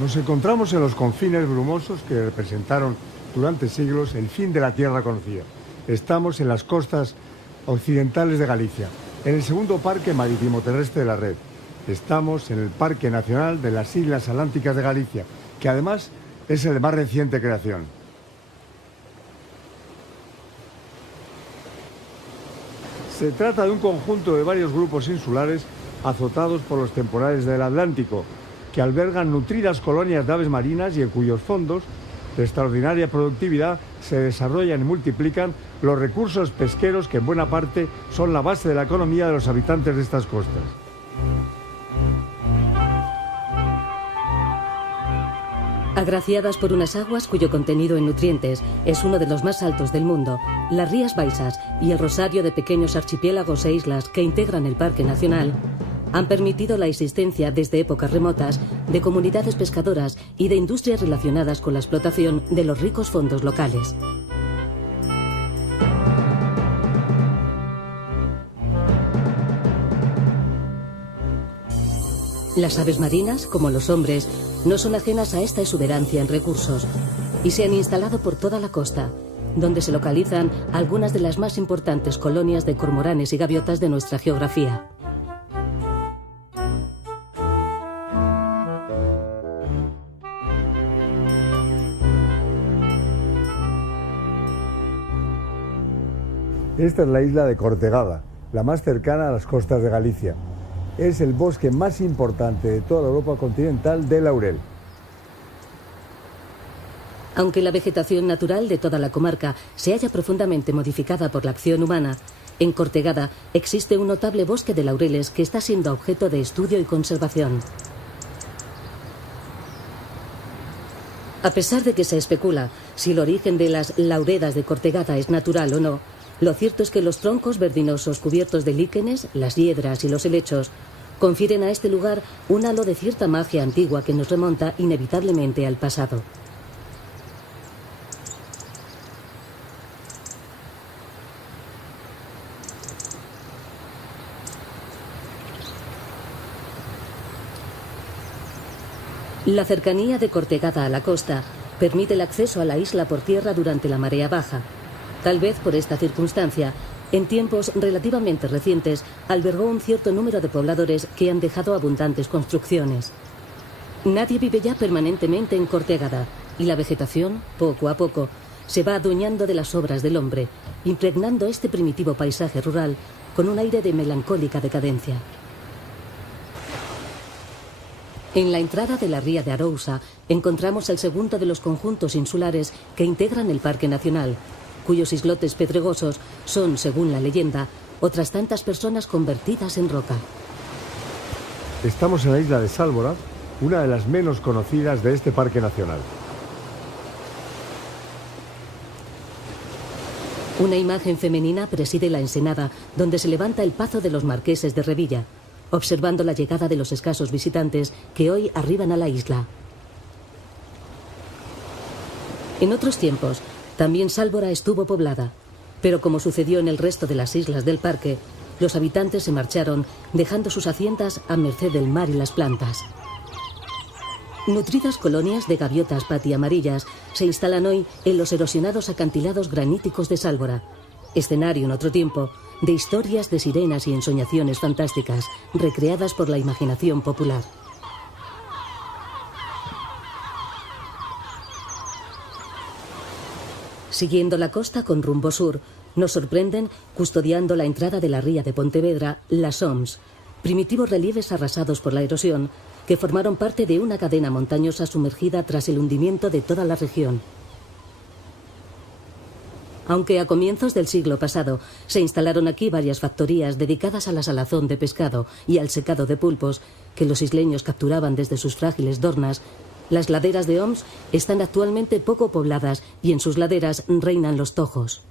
Nos encontramos en los confines brumosos que representaron durante siglos el fin de la tierra conocida. Estamos en las costas occidentales de Galicia, en el segundo parque marítimo terrestre de la red. Estamos en el Parque Nacional de las Islas Atlánticas de Galicia, que además es el de más reciente creación. Se trata de un conjunto de varios grupos insulares azotados por los temporales del Atlántico, que albergan nutridas colonias de aves marinas y en cuyos fondos, de extraordinaria productividad, se desarrollan y multiplican los recursos pesqueros que en buena parte son la base de la economía de los habitantes de estas costas. Agraciadas por unas aguas cuyo contenido en nutrientes es uno de los más altos del mundo, las Rías Baixas y el rosario de pequeños archipiélagos e islas que integran el Parque Nacional han permitido la existencia desde épocas remotas de comunidades pescadoras y de industrias relacionadas con la explotación de los ricos fondos locales. Las aves marinas, como los hombres, no son ajenas a esta exuberancia en recursos y se han instalado por toda la costa, donde se localizan algunas de las más importantes colonias de cormoranes y gaviotas de nuestra geografía. Esta es la isla de Cortegada, la más cercana a las costas de Galicia. Es el bosque más importante de toda la Europa continental de laurel. Aunque la vegetación natural de toda la comarca se halla profundamente modificada por la acción humana, en Cortegada existe un notable bosque de laureles que está siendo objeto de estudio y conservación. A pesar de que se especula si el origen de las lauredas de Cortegada es natural o no, lo cierto es que los troncos verdinosos cubiertos de líquenes, las hiedras y los helechos confieren a este lugar un halo de cierta magia antigua que nos remonta inevitablemente al pasado. La cercanía de Cortegada a la costa permite el acceso a la isla por tierra durante la marea baja. Tal vez por esta circunstancia, en tiempos relativamente recientes, albergó un cierto número de pobladores que han dejado abundantes construcciones. Nadie vive ya permanentemente en Cortegada y la vegetación, poco a poco, se va adueñando de las obras del hombre, impregnando este primitivo paisaje rural con un aire de melancólica decadencia. En la entrada de la ría de Arousa encontramos el segundo de los conjuntos insulares que integran el Parque Nacional, cuyos islotes pedregosos son, según la leyenda, otras tantas personas convertidas en roca. Estamos en la isla de Sálvora, una de las menos conocidas de este parque nacional. Una imagen femenina preside la ensenada donde se levanta el pazo de los marqueses de Revilla, observando la llegada de los escasos visitantes que hoy arriban a la isla. En otros tiempos, también Sálvora estuvo poblada, pero como sucedió en el resto de las islas del parque, los habitantes se marcharon, dejando sus haciendas a merced del mar y las plantas. Nutridas colonias de gaviotas patiamarillas se instalan hoy en los erosionados acantilados graníticos de Sálvora, escenario en otro tiempo de historias de sirenas y ensoñaciones fantásticas, recreadas por la imaginación popular. Siguiendo la costa con rumbo sur, nos sorprenden, custodiando la entrada de la ría de Pontevedra, las Oms, primitivos relieves arrasados por la erosión, que formaron parte de una cadena montañosa sumergida tras el hundimiento de toda la región. Aunque a comienzos del siglo pasado se instalaron aquí varias factorías dedicadas a la salazón de pescado y al secado de pulpos, que los isleños capturaban desde sus frágiles dornas, las laderas de Oms están actualmente poco pobladas y en sus laderas reinan los tojos.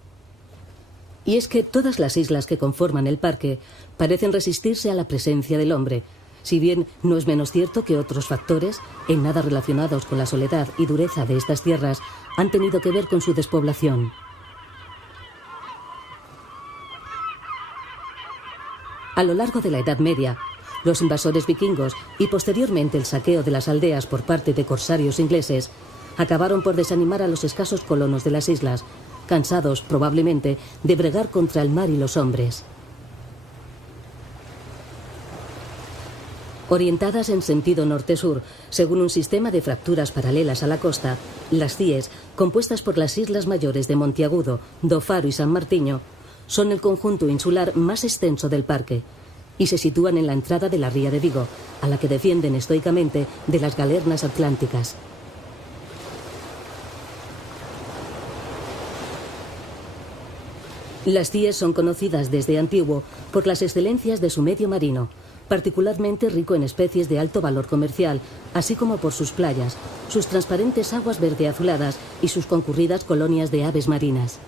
Y es que todas las islas que conforman el parque parecen resistirse a la presencia del hombre, si bien no es menos cierto que otros factores, en nada relacionados con la soledad y dureza de estas tierras, han tenido que ver con su despoblación. A lo largo de la Edad Media, los invasores vikingos y posteriormente el saqueo de las aldeas por parte de corsarios ingleses acabaron por desanimar a los escasos colonos de las islas, cansados probablemente de bregar contra el mar y los hombres. Orientadas en sentido norte-sur, según un sistema de fracturas paralelas a la costa, las CIES, compuestas por las islas mayores de Monteagudo, do Faro y San Martiño, son el conjunto insular más extenso del parque y se sitúan en la entrada de la ría de Vigo, a la que defienden estoicamente de las galernas atlánticas. Las CIES son conocidas desde antiguo por las excelencias de su medio marino, particularmente rico en especies de alto valor comercial, así como por sus playas, sus transparentes aguas verde azuladas y sus concurridas colonias de aves marinas.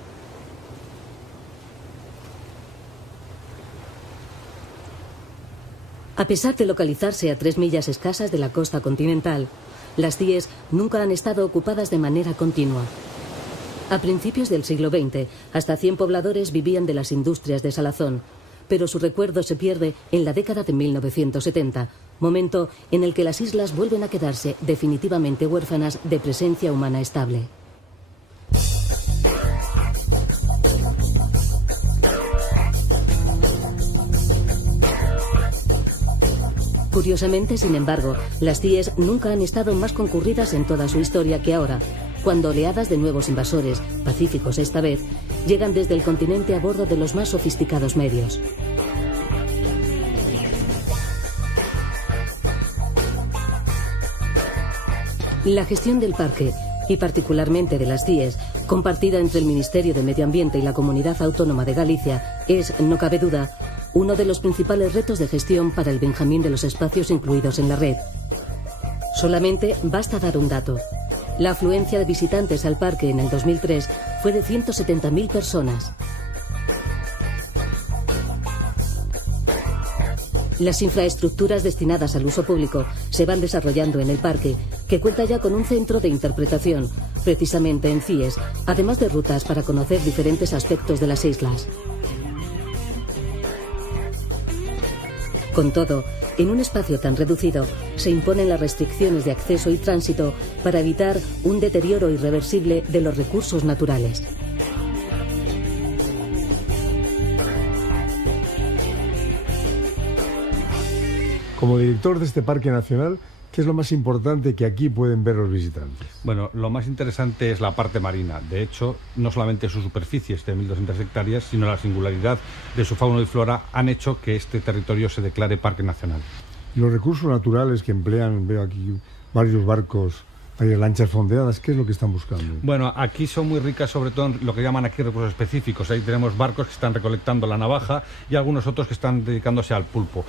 A pesar de localizarse a 3 millas escasas de la costa continental, las CIES nunca han estado ocupadas de manera continua. A principios del siglo XX, hasta 100 pobladores vivían de las industrias de salazón, pero su recuerdo se pierde en la década de 1970, momento en el que las islas vuelven a quedarse definitivamente huérfanas de presencia humana estable. Curiosamente, sin embargo, las CIES nunca han estado más concurridas en toda su historia que ahora, cuando oleadas de nuevos invasores, pacíficos esta vez, llegan desde el continente a bordo de los más sofisticados medios. La gestión del parque, y particularmente de las CIES, compartida entre el Ministerio de Medio Ambiente y la Comunidad Autónoma de Galicia, es, no cabe duda, uno de los principales retos de gestión para el Benjamín de los espacios incluidos en la red. Solamente basta dar un dato. La afluencia de visitantes al parque en el 2003 fue de 170.000 personas. Las infraestructuras destinadas al uso público se van desarrollando en el parque, que cuenta ya con un centro de interpretación, precisamente en CIES, además de rutas para conocer diferentes aspectos de las islas. Con todo, en un espacio tan reducido, se imponen las restricciones de acceso y tránsito para evitar un deterioro irreversible de los recursos naturales. Como director de este parque nacional, ¿qué es lo más importante que aquí pueden ver los visitantes? Bueno, lo más interesante es la parte marina. De hecho, no solamente su superficie, de 1.200 hectáreas, sino la singularidad de su fauna y flora han hecho que este territorio se declare parque nacional. Y los recursos naturales que emplean, veo aquí varios barcos, varias lanchas fondeadas, ¿qué es lo que están buscando? Bueno, aquí son muy ricas sobre todo en lo que llaman aquí recursos específicos. Ahí tenemos barcos que están recolectando la navaja y algunos otros que están dedicándose al pulpo.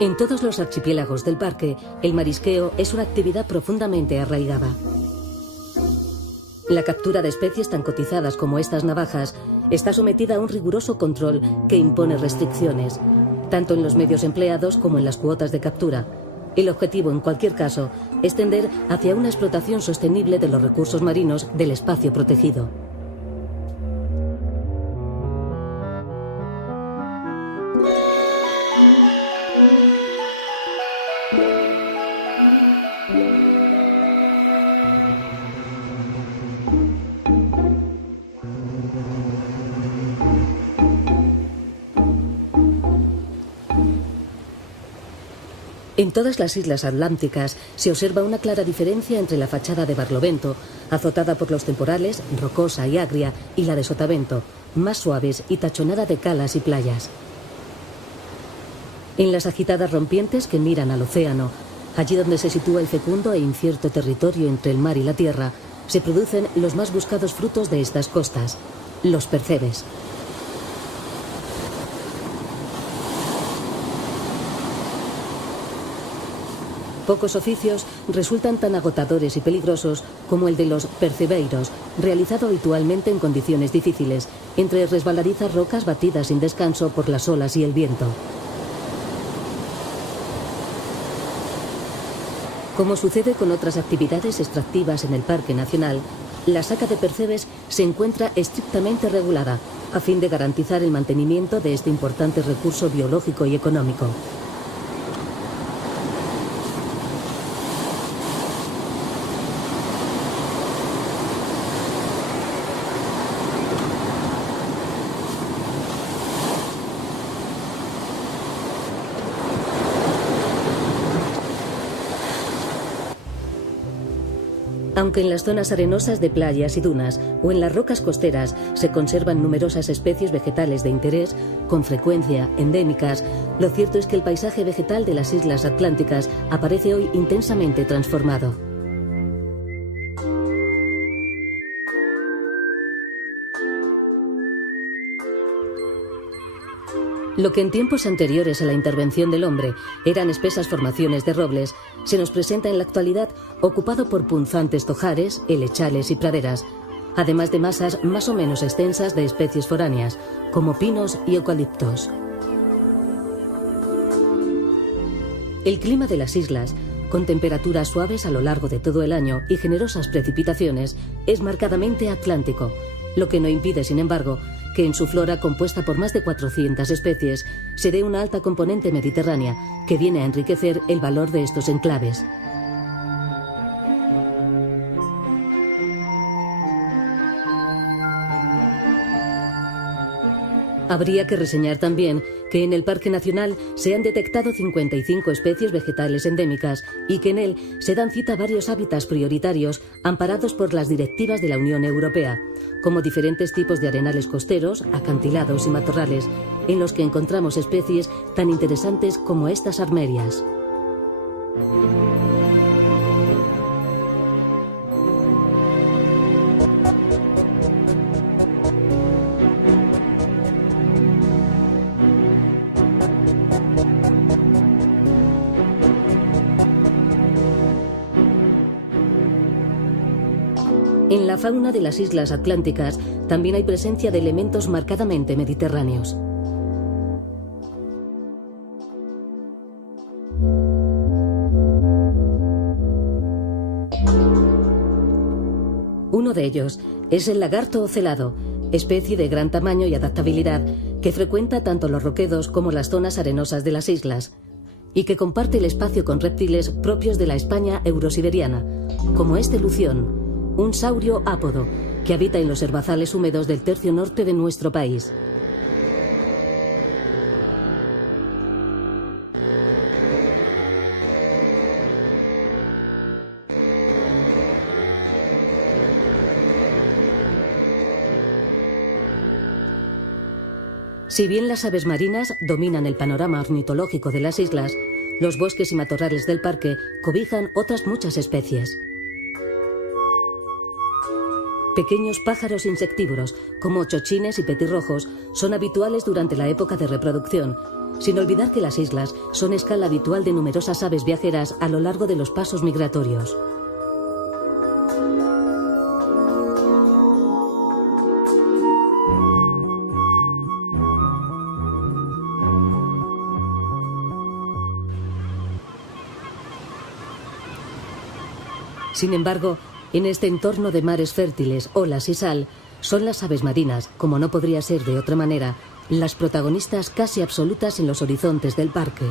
En todos los archipiélagos del parque, el marisqueo es una actividad profundamente arraigada. La captura de especies tan cotizadas como estas navajas está sometida a un riguroso control que impone restricciones, tanto en los medios empleados como en las cuotas de captura. El objetivo, en cualquier caso, es tender hacia una explotación sostenible de los recursos marinos del espacio protegido. En todas las islas atlánticas se observa una clara diferencia entre la fachada de Barlovento, azotada por los temporales, rocosa y agria, y la de Sotavento, más suaves y tachonada de calas y playas. En las agitadas rompientes que miran al océano, allí donde se sitúa el fecundo e incierto territorio entre el mar y la tierra, se producen los más buscados frutos de estas costas, los percebes. Pocos oficios resultan tan agotadores y peligrosos como el de los percebeiros, realizado habitualmente en condiciones difíciles, entre resbaladizas rocas batidas sin descanso por las olas y el viento. Como sucede con otras actividades extractivas en el Parque Nacional, la saca de percebes se encuentra estrictamente regulada a fin de garantizar el mantenimiento de este importante recurso biológico y económico. Aunque en las zonas arenosas de playas y dunas o en las rocas costeras se conservan numerosas especies vegetales de interés, con frecuencia endémicas, lo cierto es que el paisaje vegetal de las islas atlánticas aparece hoy intensamente transformado. Lo que en tiempos anteriores a la intervención del hombre eran espesas formaciones de robles, se nos presenta en la actualidad ocupado por punzantes tojares, helechales y praderas, además de masas más o menos extensas de especies foráneas, como pinos y eucaliptos. El clima de las islas, con temperaturas suaves a lo largo de todo el año y generosas precipitaciones, es marcadamente atlántico, lo que no impide, sin embargo, que en su flora, compuesta por más de 400 especies, se dé una alta componente mediterránea que viene a enriquecer el valor de estos enclaves. Habría que reseñar también que en el Parque Nacional se han detectado 55 especies vegetales endémicas y que en él se dan cita varios hábitats prioritarios amparados por las directivas de la Unión Europea, como diferentes tipos de arenales costeros, acantilados y matorrales, en los que encontramos especies tan interesantes como estas armerias. En la fauna de las islas atlánticas también hay presencia de elementos marcadamente mediterráneos. Uno de ellos es el lagarto ocelado, especie de gran tamaño y adaptabilidad que frecuenta tanto los roquedos como las zonas arenosas de las islas y que comparte el espacio con reptiles propios de la España eurosiberiana, como este lución, un saurio ápodo que habita en los herbazales húmedos del tercio norte de nuestro país. Si bien las aves marinas dominan el panorama ornitológico de las islas, los bosques y matorrales del parque cobijan otras muchas especies. Pequeños pájaros insectívoros, como chochines y petirrojos, son habituales durante la época de reproducción, sin olvidar que las islas son escala habitual de numerosas aves viajeras a lo largo de los pasos migratorios. Sin embargo, en este entorno de mares fértiles, olas y sal, son las aves marinas, como no podría ser de otra manera, las protagonistas casi absolutas en los horizontes del parque.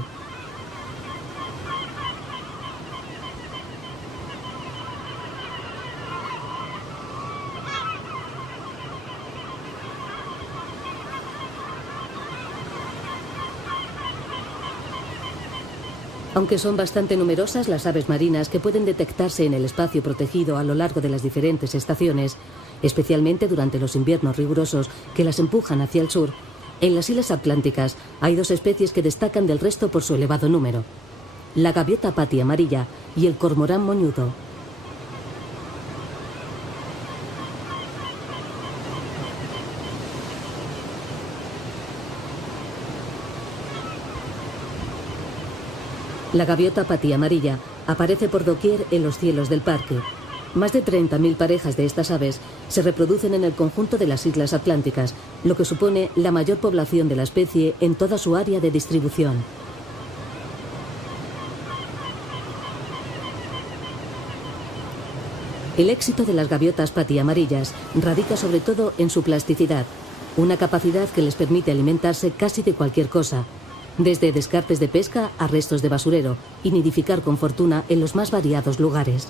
Aunque son bastante numerosas las aves marinas que pueden detectarse en el espacio protegido a lo largo de las diferentes estaciones, especialmente durante los inviernos rigurosos que las empujan hacia el sur, en las islas atlánticas hay dos especies que destacan del resto por su elevado número: la gaviota patia amarilla y el cormorán moñudo. La gaviota patia amarilla aparece por doquier en los cielos del parque. Más de 30.000 parejas de estas aves se reproducen en el conjunto de las islas atlánticas, lo que supone la mayor población de la especie en toda su área de distribución. El éxito de las gaviotas patiamarillas radica sobre todo en su plasticidad, una capacidad que les permite alimentarse casi de cualquier cosa, desde descartes de pesca a restos de basurero, y nidificar con fortuna en los más variados lugares.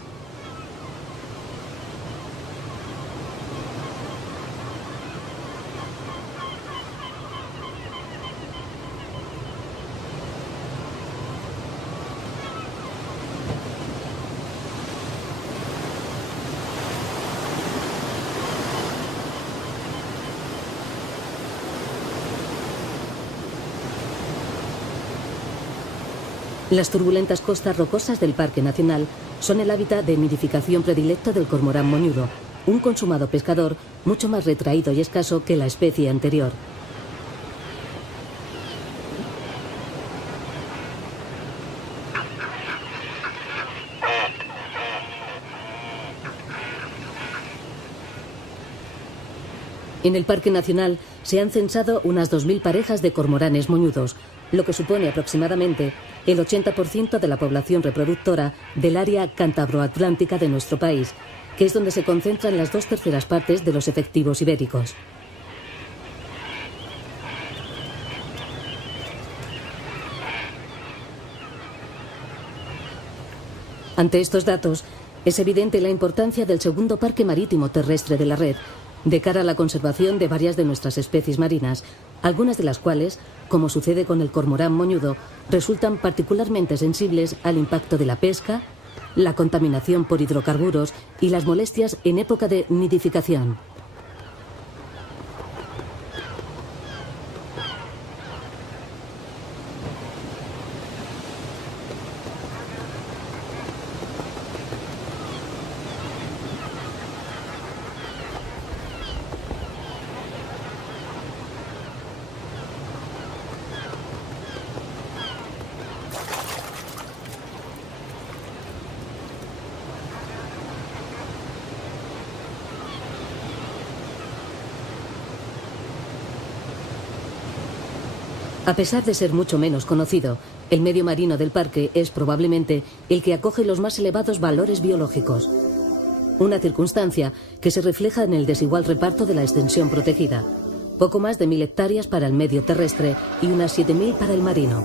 Las turbulentas costas rocosas del Parque Nacional son el hábitat de nidificación predilecto del cormorán moñudo, un consumado pescador mucho más retraído y escaso que la especie anterior. En el Parque Nacional se han censado unas 2.000 parejas de cormoranes moñudos, lo que supone aproximadamente el 80% de la población reproductora del área cántabro-atlántica de nuestro país, que es donde se concentran las 2/3 partes de los efectivos ibéricos. Ante estos datos, es evidente la importancia del segundo parque marítimo terrestre de la red, de cara a la conservación de varias de nuestras especies marinas, algunas de las cuales, como sucede con el cormorán moñudo, resultan particularmente sensibles al impacto de la pesca, la contaminación por hidrocarburos y las molestias en época de nidificación. A pesar de ser mucho menos conocido, el medio marino del parque es probablemente el que acoge los más elevados valores biológicos. Una circunstancia que se refleja en el desigual reparto de la extensión protegida. Poco más de 1.000 hectáreas para el medio terrestre y unas 7.000 para el marino.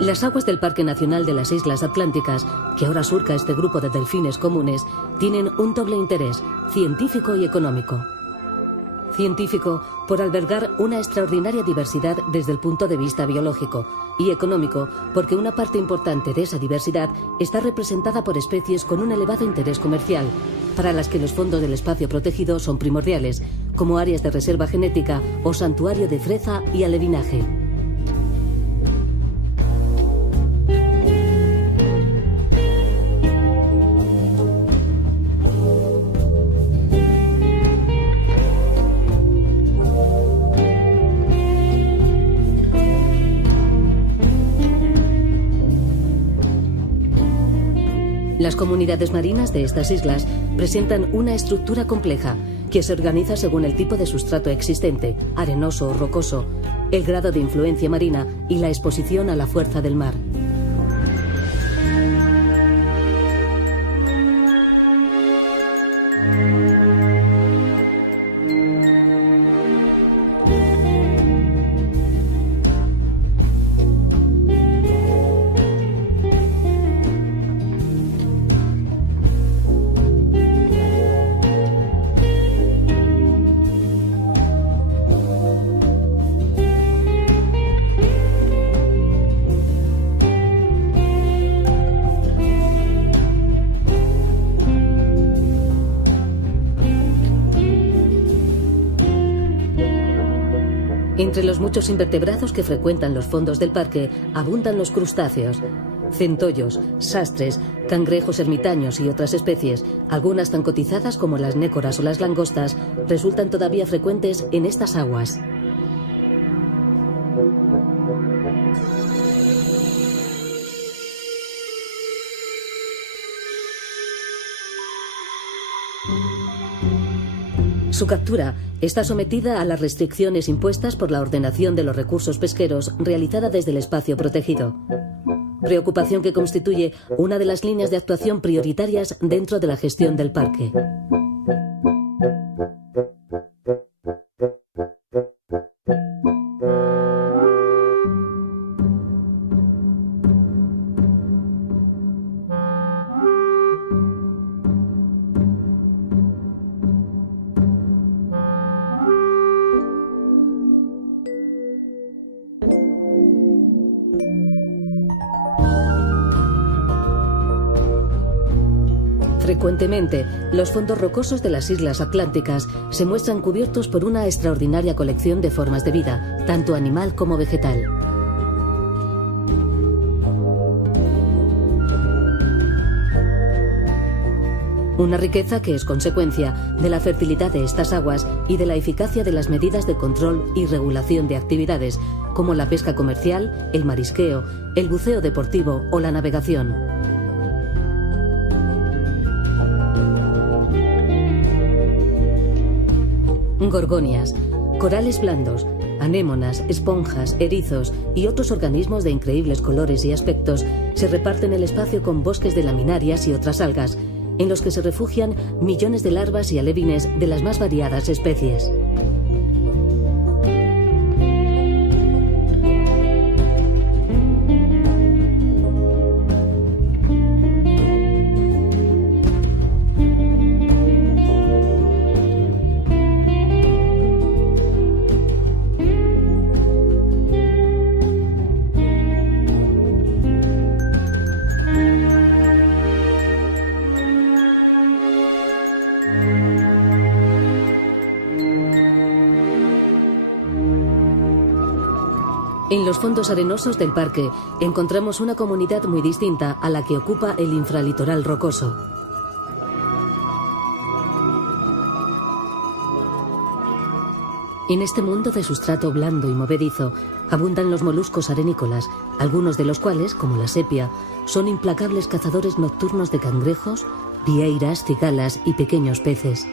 Las aguas del Parque Nacional de las Islas Atlánticas, que ahora surca este grupo de delfines comunes, tienen un doble interés, científico y económico. Científico, por albergar una extraordinaria diversidad desde el punto de vista biológico, y económico, porque una parte importante de esa diversidad está representada por especies con un elevado interés comercial, para las que los fondos del espacio protegido son primordiales, como áreas de reserva genética o santuario de freza y alevinaje. Las comunidades marinas de estas islas presentan una estructura compleja que se organiza según el tipo de sustrato existente, arenoso o rocoso, el grado de influencia marina y la exposición a la fuerza del mar. Entre los muchos invertebrados que frecuentan los fondos del parque abundan los crustáceos, centollos, sastres, cangrejos ermitaños y otras especies, algunas tan cotizadas como las nécoras o las langostas, resultan todavía frecuentes en estas aguas. Su captura está sometida a las restricciones impuestas por la Ordenación de los Recursos Pesqueros realizada desde el espacio protegido. Preocupación que constituye una de las líneas de actuación prioritarias dentro de la gestión del parque. Frecuentemente, los fondos rocosos de las islas atlánticas se muestran cubiertos por una extraordinaria colección de formas de vida, tanto animal como vegetal. Una riqueza que es consecuencia de la fertilidad de estas aguas y de la eficacia de las medidas de control y regulación de actividades, como la pesca comercial, el marisqueo, el buceo deportivo o la navegación. Gorgonias, corales blandos, anémonas, esponjas, erizos y otros organismos de increíbles colores y aspectos se reparten el espacio con bosques de laminarias y otras algas, en los que se refugian millones de larvas y alevines de las más variadas especies. En los fondos arenosos del parque encontramos una comunidad muy distinta a la que ocupa el infralitoral rocoso. En este mundo de sustrato blando y movedizo abundan los moluscos arenícolas, algunos de los cuales, como la sepia, son implacables cazadores nocturnos de cangrejos, vieiras, cigalas y pequeños peces.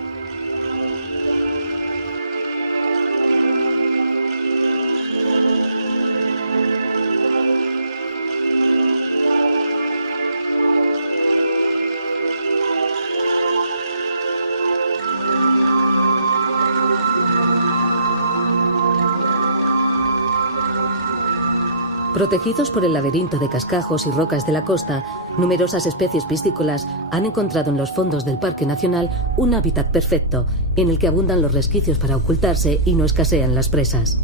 Protegidos por el laberinto de cascajos y rocas de la costa, numerosas especies piscícolas han encontrado en los fondos del Parque Nacional un hábitat perfecto, en el que abundan los resquicios para ocultarse y no escasean las presas.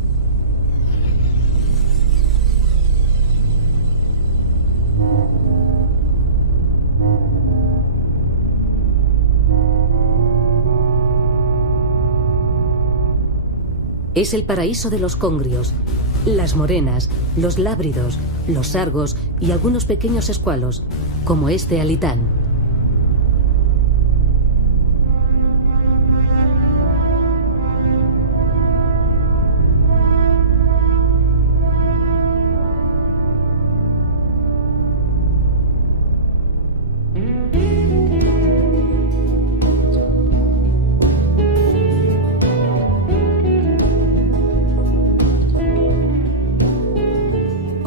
Es el paraíso de los congrios, las morenas, los lábridos, los sargos y algunos pequeños escualos, como este alitán.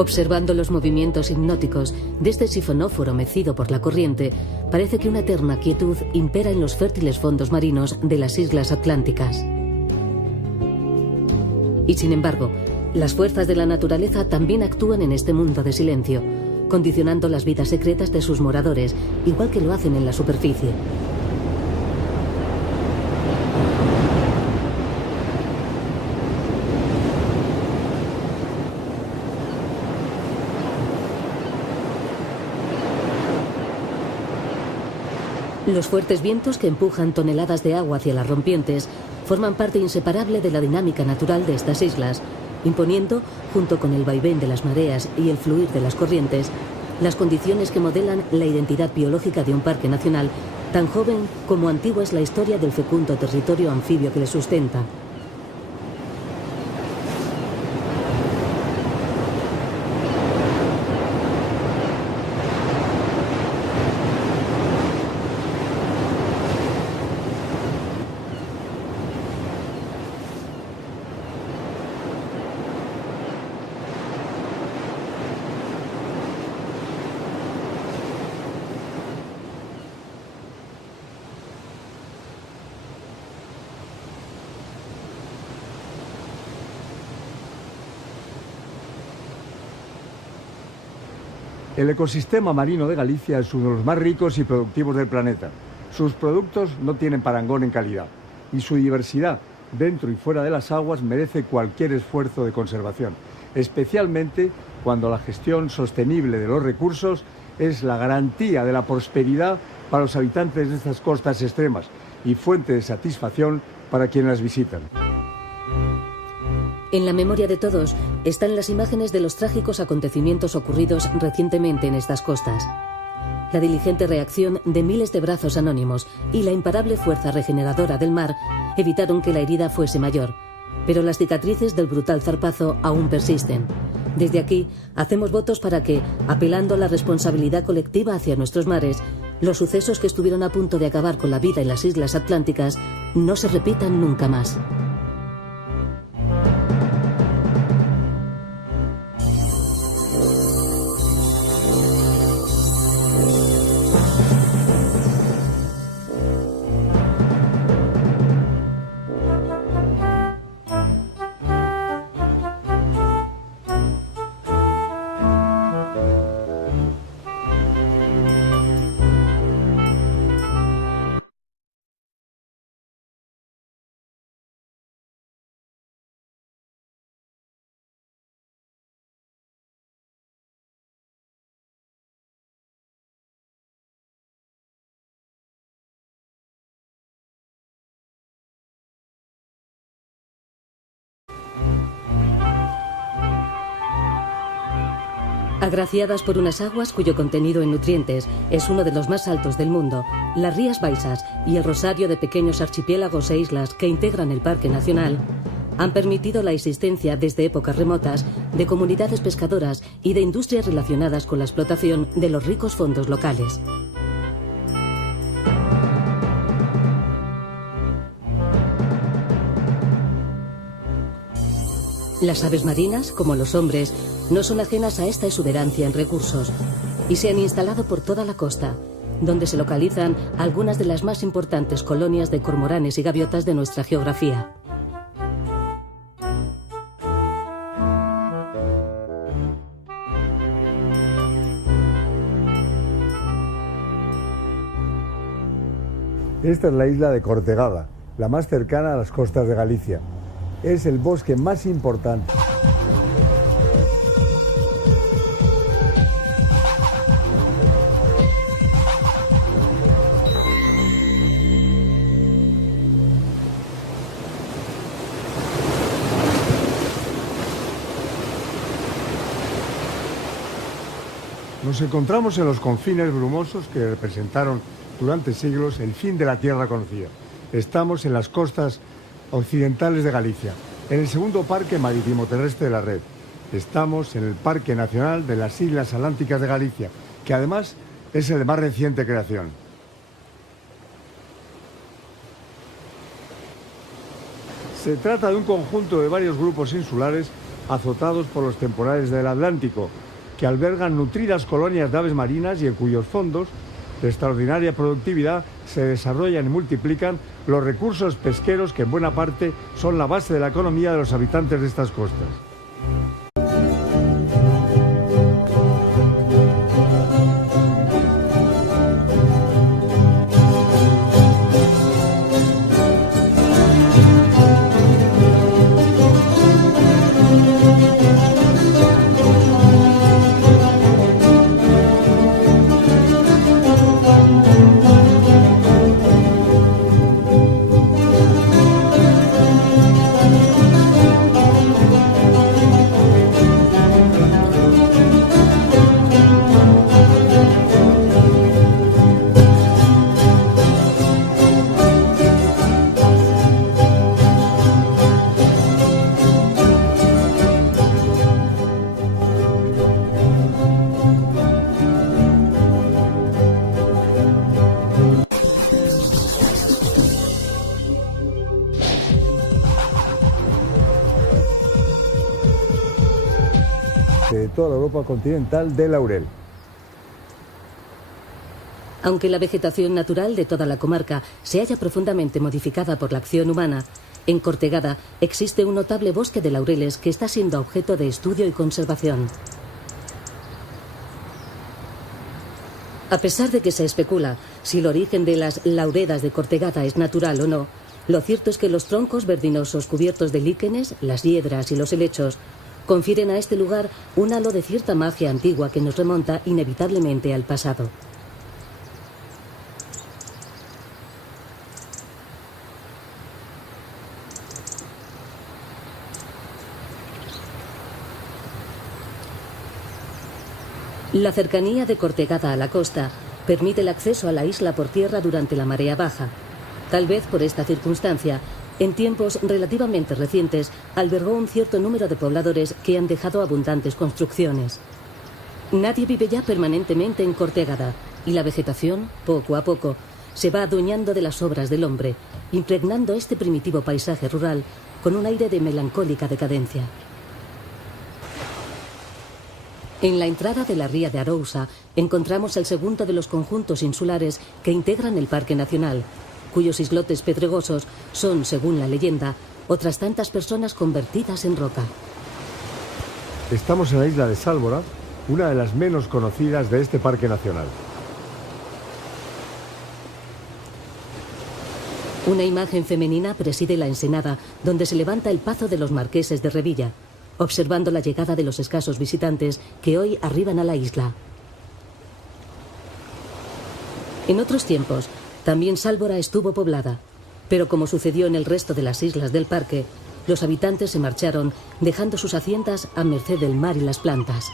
Observando los movimientos hipnóticos de este sifonóforo mecido por la corriente, parece que una eterna quietud impera en los fértiles fondos marinos de las islas atlánticas. Y sin embargo, las fuerzas de la naturaleza también actúan en este mundo de silencio, condicionando las vidas secretas de sus moradores, igual que lo hacen en la superficie. Los fuertes vientos que empujan toneladas de agua hacia las rompientes forman parte inseparable de la dinámica natural de estas islas, imponiendo, junto con el vaivén de las mareas y el fluir de las corrientes, las condiciones que modelan la identidad biológica de un parque nacional, tan joven como antigua es la historia del fecundo territorio anfibio que le sustenta. El ecosistema marino de Galicia es uno de los más ricos y productivos del planeta. Sus productos no tienen parangón en calidad y su diversidad dentro y fuera de las aguas merece cualquier esfuerzo de conservación, especialmente cuando la gestión sostenible de los recursos es la garantía de la prosperidad para los habitantes de estas costas extremas y fuente de satisfacción para quienes las visitan. En la memoria de todos están las imágenes de los trágicos acontecimientos ocurridos recientemente en estas costas. La diligente reacción de miles de brazos anónimos y la imparable fuerza regeneradora del mar evitaron que la herida fuese mayor, pero las cicatrices del brutal zarpazo aún persisten. Desde aquí hacemos votos para que, apelando a la responsabilidad colectiva hacia nuestros mares, los sucesos que estuvieron a punto de acabar con la vida en las islas atlánticas no se repitan nunca más. Agraciadas por unas aguas cuyo contenido en nutrientes es uno de los más altos del mundo, las Rías Baixas y el rosario de pequeños archipiélagos e islas que integran el Parque Nacional han permitido la existencia desde épocas remotas de comunidades pescadoras y de industrias relacionadas con la explotación de los ricos fondos locales. Las aves marinas, como los hombres, no son ajenas a esta exuberancia en recursos y se han instalado por toda la costa, donde se localizan algunas de las más importantes colonias de cormoranes y gaviotas de nuestra geografía. Esta es la isla de Cortegada, la más cercana a las costas de Galicia. Es el bosque más importante. Nos encontramos en los confines brumosos que representaron durante siglos el fin de la tierra conocida. Estamos en las costas occidentales de Galicia, en el segundo parque marítimo terrestre de la red. Estamos en el Parque Nacional de las Islas Atlánticas de Galicia, que además es el de más reciente creación. Se trata de un conjunto de varios grupos insulares azotados por los temporales del Atlántico, que albergan nutridas colonias de aves marinas y en cuyos fondos, de extraordinaria productividad, se desarrollan y multiplican los recursos pesqueros que en buena parte son la base de la economía de los habitantes de estas costas. De toda la Europa continental de laurel. Aunque la vegetación natural de toda la comarca se halla profundamente modificada por la acción humana, en Cortegada existe un notable bosque de laureles que está siendo objeto de estudio y conservación. A pesar de que se especula si el origen de las lauredas de Cortegada es natural o no, lo cierto es que los troncos verdinosos cubiertos de líquenes, las hiedras y los helechos confieren a este lugar un halo de cierta magia antigua que nos remonta inevitablemente al pasado. La cercanía de Cortegada a la costa permite el acceso a la isla por tierra durante la marea baja. Tal vez por esta circunstancia, en tiempos relativamente recientes, albergó un cierto número de pobladores que han dejado abundantes construcciones. Nadie vive ya permanentemente en Cortegada, y la vegetación, poco a poco, se va adueñando de las obras del hombre, impregnando este primitivo paisaje rural con un aire de melancólica decadencia. En la entrada de la ría de Arousa encontramos el segundo de los conjuntos insulares que integran el Parque Nacional, cuyos islotes pedregosos son, según la leyenda, otras tantas personas convertidas en roca. Estamos en la isla de Sálvora, una de las menos conocidas de este Parque Nacional. Una imagen femenina preside la ensenada donde se levanta el Pazo de los Marqueses de Revilla, observando la llegada de los escasos visitantes que hoy arriban a la isla. En otros tiempos, también Sálvora estuvo poblada, pero como sucedió en el resto de las islas del parque, los habitantes se marcharon, dejando sus haciendas a merced del mar y las plantas.